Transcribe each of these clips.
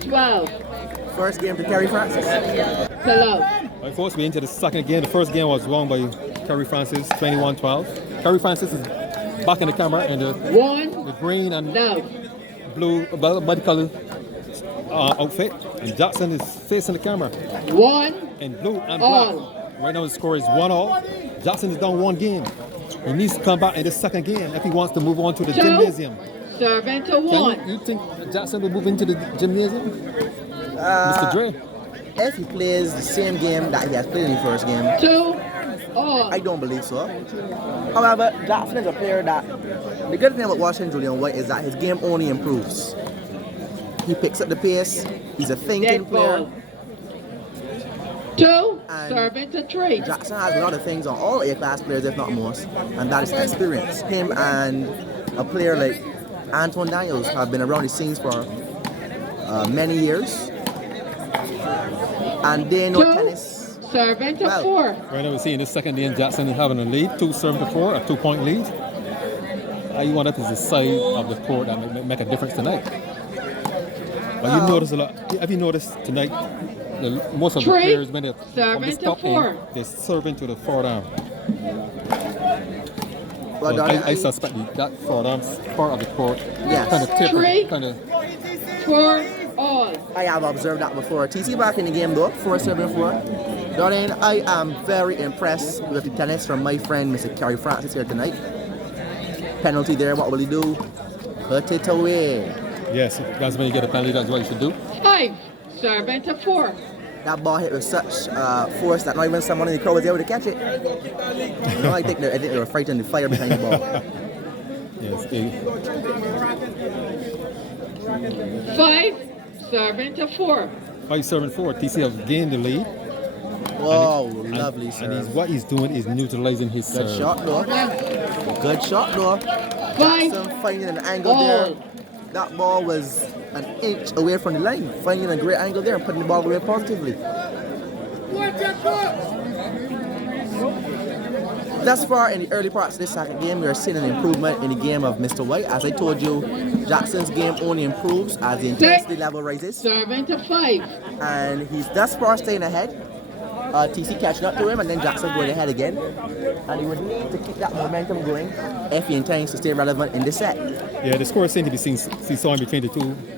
12. First game to Kerry Francis. Hello. Right, folks, we're into the second game. The first game was won by Kerry Francis, 21-12. Kerry Francis is back in the camera in the green and blue body color outfit. And Jackson is facing the camera. 1 in blue and all. black. Right now the score is 1-all. Jackson is down one game. He needs to come back in the second game if he wants to move on to the gymnasium. Serving to 1. You think Jackson will move into the gymnasium? Mr. Dre? If he plays the same game that he has played in the first game, 2 all. I don't believe so. However, Jackson is a player that, the good thing about watching Julian White is that his game only improves. He picks up the pace, he's a thinking player. 2 serving to 3. Jackson has a lot of things on all A-class players, if not most, and that is experience. Him and a player like Anton Daniels have been around the scenes for many years, and they know tennis. Serving to 4. Right now we're seeing this second game, Jackson is having a lead, 2 serving to 4, a 2-point lead. How you want that is the side of the court that may make a difference tonight. But you notice a lot. Have you noticed tonight? Most of the players, when they're from the top end, they're serving to the forward arm. Well, so I suspect that forward arm part of the court kind of tip. 3 4 all. I have observed that before. TC back in the game though, 4 serving 4. Darlene, I am very impressed with the tennis from my friend Mr. Kerry Francis here tonight. Penalty there, what will he do? Cut it away. Yes, that's when you get a penalty, that's what you should do. 5 serving to 4. That ball hit with such force that not even someone in the crowd was able to catch it. No, I think they were frightened of the fire behind the ball. Yes, 5 serving to 4. 5 serving 4. TC have gained the lead. Wow, lovely serve. And what he's doing is neutralizing his serve. Good shot though. Good shot though. 5 Jackson finding an angle there. That ball was an inch away from the line, finding a great angle there and putting the ball away positively. Thus far in the early parts of this second game, we are seeing an improvement in the game of Mr. White. As I told you, Jackson's game only improves as the intensity level rises. Serving to 5. And he's thus far staying ahead. TC catching up to him and then Jackson going ahead again. And he would need to keep that momentum going if he intends to stay relevant in this set. Yeah, the score seems to be seesawing between the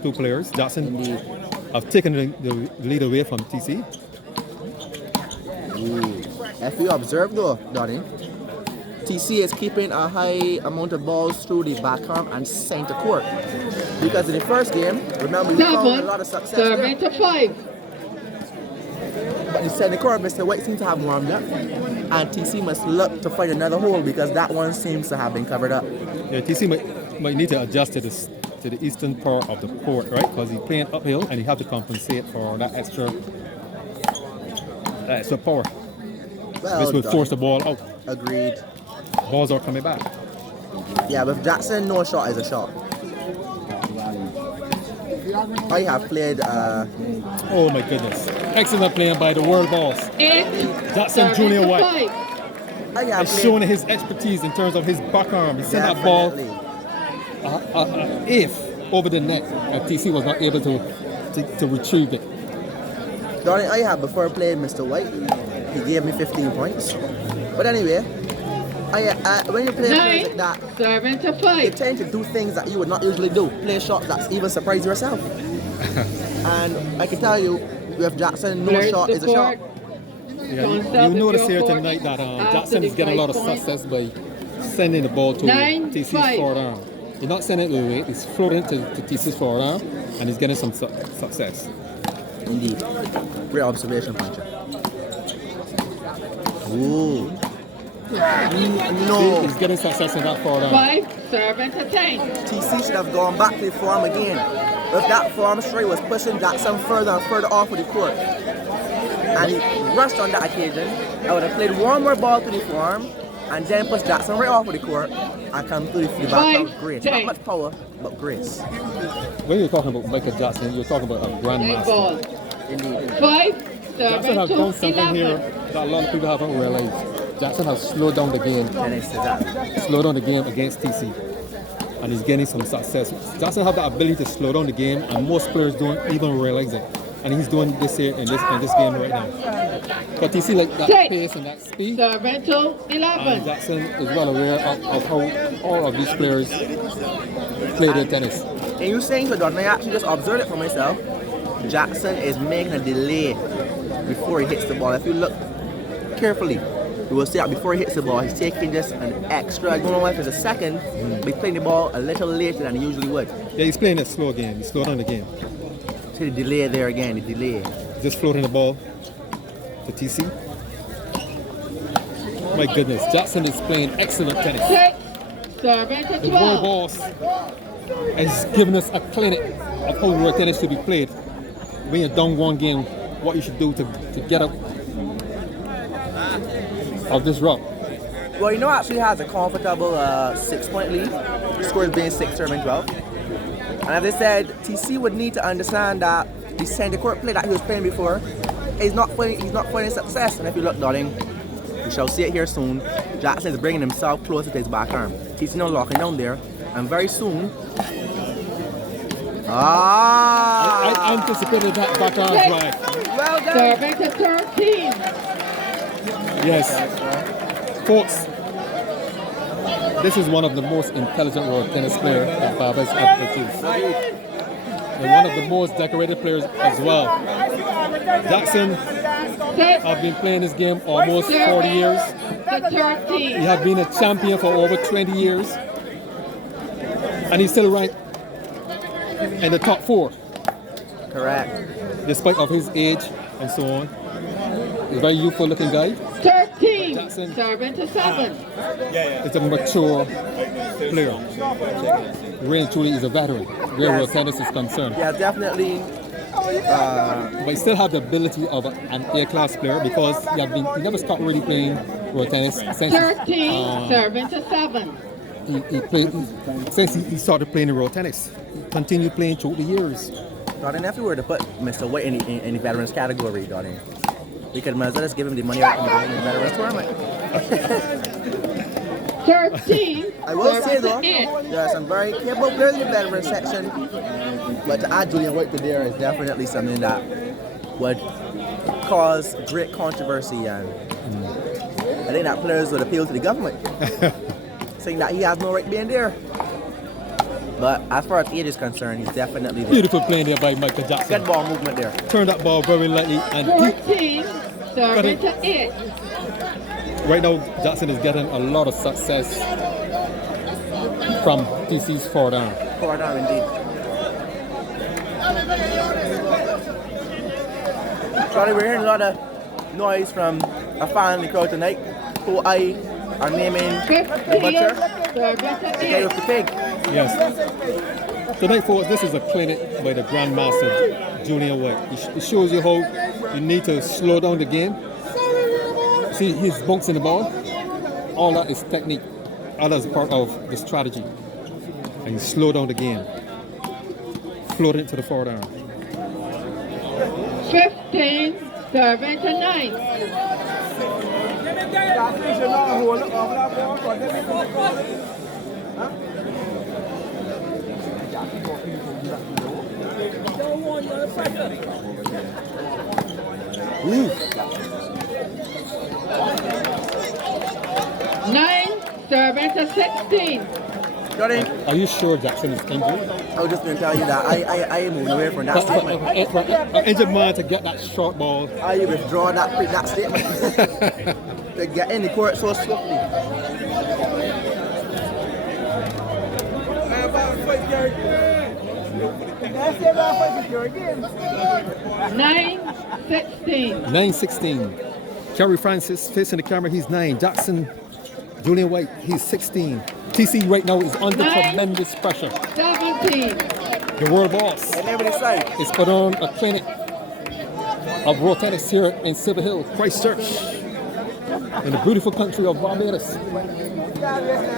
two players. Jackson have taken the lead away from TC. Ooh. If you observe though, Donnie, TC is keeping a high amount of balls through the backhand and center court. Because in the first game, remember he found a lot of success serving there. to 5. But in the center court, Mr. White seems to have warmed up. And TC must look to find another hole because that one seems to have been covered up. Yeah, TC might need to adjust to the eastern part of the court, right? Because he's playing uphill and he have to compensate for that extra power. Well, this will force the ball out. Agreed. Balls are coming back. Yeah, with Jackson, no shot is a shot. I have played. Oh my goodness! Excellent playing by the world boss. 8 Jackson Julian White. I have He's showing his expertise in terms of his backarm. He sent that ball if over the net, and TC was not able to retrieve it. Darling, I have before played Mr. White. He gave me 15 points. But anyway, when you play players like that, serving to 5. you tend to do things that you would not usually do. Play shots that even surprise yourself. And I can tell you, with Jackson, no shot is a shot. Yeah, you notice here tonight that Jackson is getting a lot of success by sending the ball to TC's forward arm. He's not sending it away, he's floating to TC's forward arm, and he's getting some success. Indeed. Great observation, Puncher. Ooh. No. He's getting success in that forward arm. 5 serving to 10. TC should have gone back to the form again. If that form straight was pushing Jackson further and further off of the court, and he rushed on that occasion, I would have played one more ball to the form and then push Jackson right off of the court and come through the back with grace. Not much power, but grace. When you're talking about Michael Jackson, you're talking about a grandmaster. Indeed. 5 Jackson has done serving to something 11. here that a lot of people haven't realized. Jackson has slowed down the game. Slowed down the game against TC. and he's getting some success. Jackson have the ability to slow down the game, and most players don't even realize it. And he's doing this here in this game right now. But you see, like that pace and that speed. Servento 11. Jackson is well aware of how all of these players play their tennis. And you saying so, Don, I actually just observed it for myself. Jackson is making a delay before he hits the ball. If you look carefully, you will see that before he hits the ball, he's taking just an extra, I don't know if it's a second, but he's playing the ball a little later than he usually would. Yeah, he's playing a slow game. He's slowing down the game. See the delay there again, the delay. Just floating the ball to TC. My goodness, Jackson is playing excellent tennis. 6. Servento The world 12. boss has given us a clinic of how world tennis should be played. When you're down one game, what you should do to get up of this route. Well, you know, actually has a comfortable 6-point lead. The score is being 6 serving 12. And as I said, TC would need to understand that the center court play that he was playing before is not finding success. And if you look, darling, we shall see it here soon. Jackson is bringing himself closer to his back arm. TC now locking down there, and very soon. I anticipated that back arm drive. Well done. Servento 13. Yes. Folks, this is one of the most intelligent world tennis players that Barba's ever produced. And one of the most decorated players as well. Jackson 6. have been playing this game almost 40 years. The 13. He has been a champion for over 20 years. And he's still ranked in the top 4. Correct. Despite of his age and so on. He's a very youthful looking guy. 13. Jackson. Servento 7. He's a mature player. Really truly is a veteran where world tennis is concerned. Yeah, definitely. But he still has the ability of an A-class player because he never stopped really playing world tennis since 13. Servento 7. since he started playing the world tennis. He continued playing through the years. Darling, if you were to put Mr. White in the veterans category, darling, we could might as well just give him the money right from the veterans tournament. 13. I will say though, Servento 8. there are some very capable players in the veterans section, but to add Julian White to there is definitely something that would cause great controversy, and I think that players would appeal to the government, saying that he has no right being there. But as far as age is concerned, he's definitely there. Beautiful playing there by Michael Jackson. Good ball movement there. Turned that ball very lightly and deep. 14. Servento 8. Right now, Jackson is getting a lot of success from TC's forward arm. Forward arm indeed. Charlie, we're hearing a lot of noise from a fan in the crowd tonight who I are naming the 15. butcher, Servento the guy with 8. the pig. Yes. Tonight, folks, this is a clinic by the Grandmaster, Julian White. It shows you how you need to slow down the game. See, he's bouncing the ball. All that is technique. All that is part of the strategy. And you slow down the game. Float it to the forward arm. 15. Servento 9. Ooh. 9. Servento 16. Johnny, Are you sure Jackson is injured? I was just going to tell you that I am moving away from that statement. For an injured man to get that short ball. I withdraw that statement to get in the court so swiftly. Nine 16. 9-16. Kerry Francis facing the camera, he's 9. Jackson, Julian White, he's 16. TC right now is under 9, tremendous pressure. 17. The world boss And everybody say, is put on a clinic of world tennis here in Silver Hill, Christchurch, in the beautiful country of Barbados.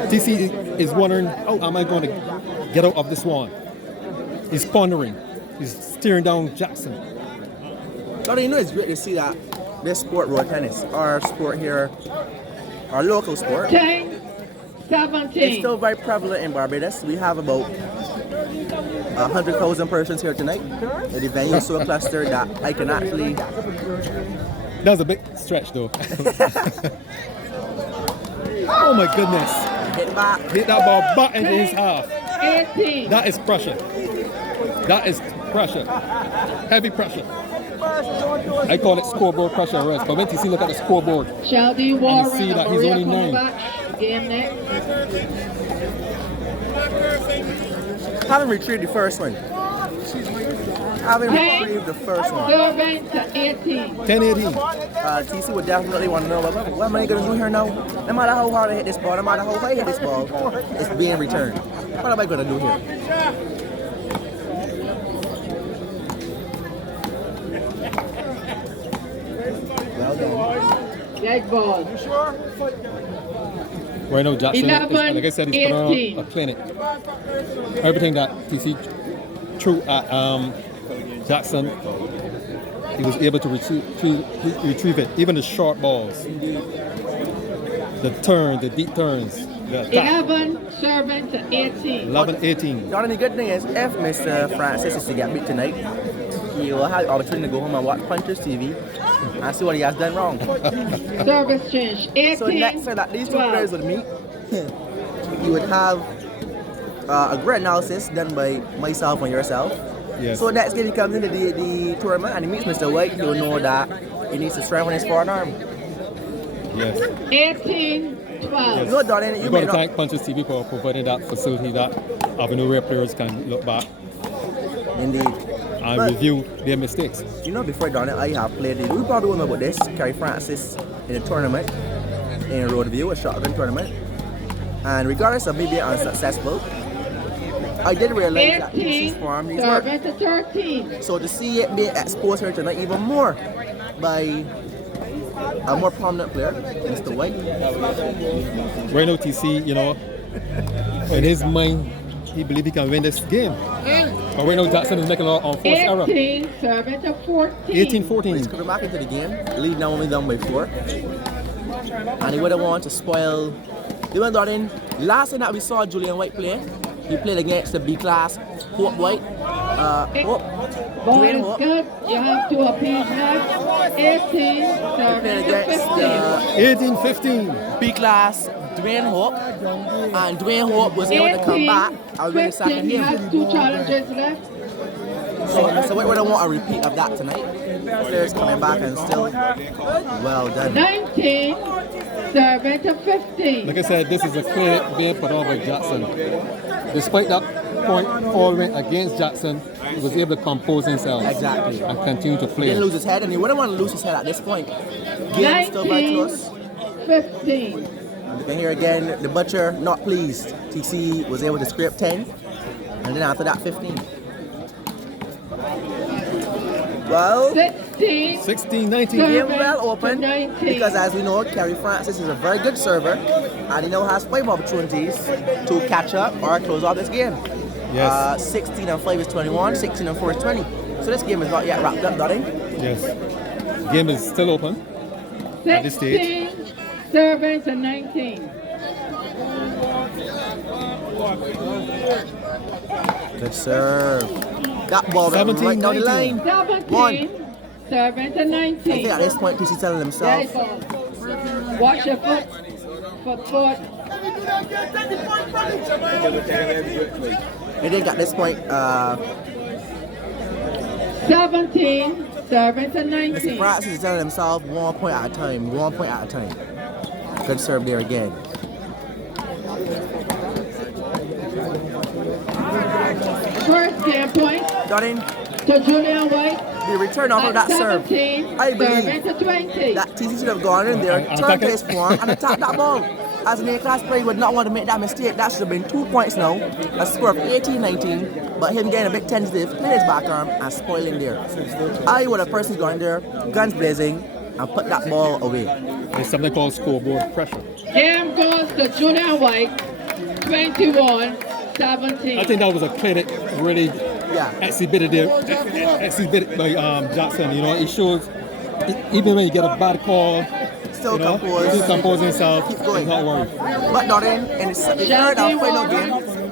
TC is wondering, how am I going to get out of this one? He's pondering. He's staring down Jackson. Johnny, you know it's great to see that this sport, road tennis, our sport here, our local sport, 10. It's 17. still very prevalent in Barbados. We have about 100,000 persons here tonight. The venue is so clustered that I can actually. That was a big stretch though. Oh my goodness. Hit back. Hit that ball back into his half. 18. That is pressure. That is pressure. Heavy pressure. I call it scoreboard pressure arrest. But when TC look at the scoreboard, Shelby Warren, see that he's Maria only 9. Kovac, game next. Haven't retrieved the first one. Haven't 10. retrieved the first one. Serving to 18. 10-18. TC would definitely want to know what am I going to do here now? No matter how hard I hit this ball, no matter how high I hit this ball, it's being returned. What am I going to do here? Well done. Dead ball. Right now, Jackson, 11, like I said, he's put 18. on a clinic. Everything that TC threw at Jackson, he was able to retrieve it. Even the short balls, the turn, the deep turns, the attack. 11 serving to 18. 11-18. The only good thing is if Mr. Francis is to get beat tonight, he will have the opportunity to go home and watch Punchers TV and see what he has done wrong. Service change. 18. So next time that these two 12. players would meet, you would have a great analysis done by myself and yourself. Yes. So next game he comes into the tournament and he meets Mr. White, he'll know that he needs to strengthen his forward arm. Yes. 18, 12. You know, darling, We're you going may to not. thank Punches TV for providing that facility, that avenue where players can look back Indeed. and But, review their mistakes. you know, before Darnell, I have played we probably won't know about this. Kerry Francis in a tournament in Roadview, a shotgun tournament. And regardless of me being unsuccessful, I did realize that this 18 is form these work. serving to 13. So to see it being exposed here tonight even more by a more prominent player, Mr. White. Right now, TC, you know, in his mind, he believes he can win this game. But right now, Jackson is making a lot of unforced error. 18 serving to 14. 18-14. He's coming back into the game, leading now only down by 4. And he wouldn't want to spoil. Even though then, last time that we saw Julian White play, he played against the B-class Hope White. Hope. Ball Dwayne is Hope. good. You have to appeal left. 18 Played serving to against 15. 18-15. B-class Dwayne Hope. And Dwayne Hope was able to come 18, back and win the 15. second He game. has 2 challenges left. So Mr. White wouldn't want a repeat of that tonight. Players coming back and still well done. 19 serving to 15. Like I said, this is a clear being put on by Jackson. Despite that point falling against Jackson, he was able to compose himself. Exactly. And continue to He play. didn't lose his head, and he wouldn't want to lose his head at this point. Game is still very 19 close. 15. And you can hear again, the butcher not pleased. TC was able to scrape 10, and then after that 15. Well, 16 16-19. game well open 19. because as we know, Kerry Francis is a very good server, and he now has 5 opportunities to catch up or close out this game. Yes. 16 and 5 is 21, 16 and 4 is 20. So this game is not yet wrapped up, darling. Yes. Game is still open at this stage. 16 serving to 19. Good serve. That ball went 17, right down the 19. line. 17 One. serving to I 19. think at this point, TC telling himself, Dead ball. Watch your foot. Foot. I think at this point, 17 serving to Mr. 19. Francis is telling himself 1 point at a time, 1 point at a time. Good serve there again. First game point Darling, to Julian White. the return off of that serve, 17 I believe serving to 20. that TC should have gone in there, turned to his form, and attacked that ball. As an A-class player, he would not want to make that mistake. That should have been 2 points now. A score of 18-19, but him getting a bit tentative, playing his back arm, and spoiling there. I would have personally gone there, guns blazing, and put that ball away. There's something called scoreboard pressure. Game goes to Julian White, 21-17. I think that was a credit really Yeah. exhibited by Jackson. You know, it shows even when you get a bad call, still You know, composed. he's composed himself. Keep going. He's not worried. But Dorin, in the third and final game,